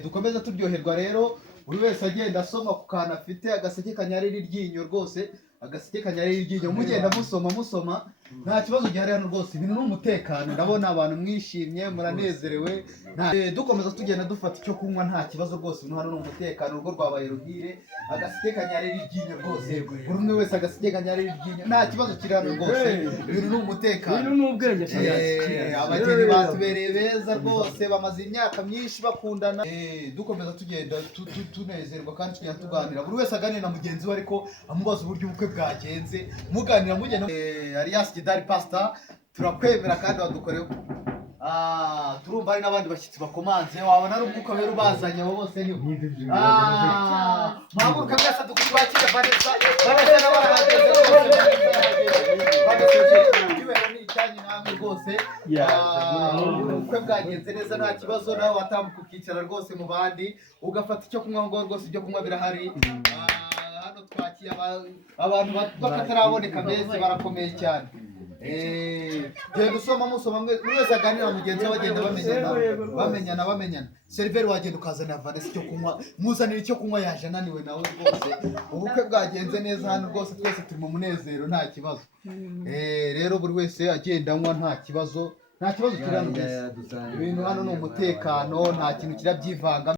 dukomeza turyoherwa rero buri wese agenda asoma ku kantu afite agaseke kanyarira iryinyo rwose agaseke kanyarira iryinyo mugenda musoma nta kibazo gihari hano rwose ibintu n'umutekano ndabona abantu mwishimye muranezerewe dukomeza tugenda dufata icyo kunywa nta kibazo rwose hano n'umutekano urwo rwabaye ruhire agaseke kanyarira iryinyo rwose buri umwe wese agaseke kanyarira iryinyo nta kibazo kiri hano rwose ibintu n'umutekano ibintu n'ubwenge abageni batubereye beza rwose bamaze imyaka myinshi bakundana dukomeza tugenda tunezerwa kandi tugenda tuganira buri wese aganira na mugenzi we ariko amubaza uburyo ubukwe bwagenze muganira mugenda Alias Kidali Pastor turakwemera kandi wadukoreho turumva ari n'abandi bashyitsi bakomanze wabona ari umwuka wera ubazanye abo bose niho mwaguruka mwese twakire Vanessa n'abarahageze rwose ubukwe bwagenze neza nta kibazo nawe watambuka ukicara rwose mu bandi ugafata icyo kunywa ngo rwose ibyo kunywa birahari hano twakiye abantu bakataraboneka mbese barakomeye cyane genda usoma buri wese aganira mugenzi we bagenda bamenyana seriveri wagenda ukazanira Vanessa icyo kunywa muzanira icyo kunywa yaje ananiwe nawe rwose ubukwe bwagenze neza hano rwose twese turi mu munezero nta kibazo rero buri wese agenda anywa nta kibazo kiri hano ibintu hano ni umutekano nta kintu kirabyivanga